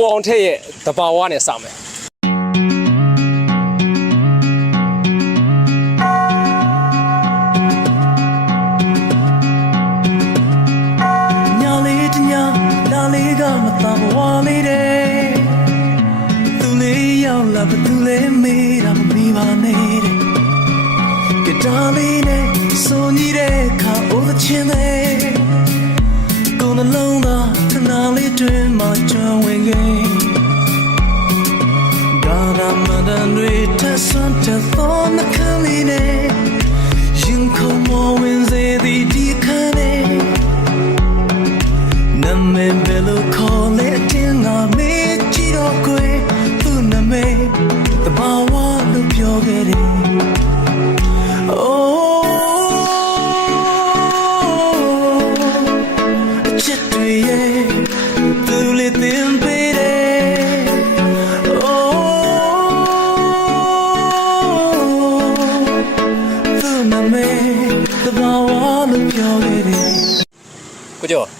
ကိုအောင်ထက်ရဲ့တဘာဝနဲ့စမယ်ညာလေးတညာလာလေးကမသာဘဝလေးတဲ့သူလေးရောက်လာဘသူလေးမေးတာမမိပါနဲ့တဲ့ကတားလေးနဲ့ဆိုညီတဲ့ခါအိုးချင်းတဲ့ကိုယ်နှလုံးသားခဏလေးတွင်မှကျွမ်းဝင်ခဲ့ကာရမဒန်တွေထဆွမ်းတဲ့သောနှခမ်းလေးနဲ့ရင်ခုန်မဝင်စေသည်ဒီခမ်းနဲ့နမေဘယ်လိုခေါ်လဲတင်ငါမေးကြည့်တော့ကွယ်သူ့နမေတဘာဝလို့ပြောခဲ့တယ်ချစ်တွေရဲ့သူလေးတင်ပေးတယ်သူ့နမေတဘာဝလို့ပြောခဲ့တယ်ကိုကျော်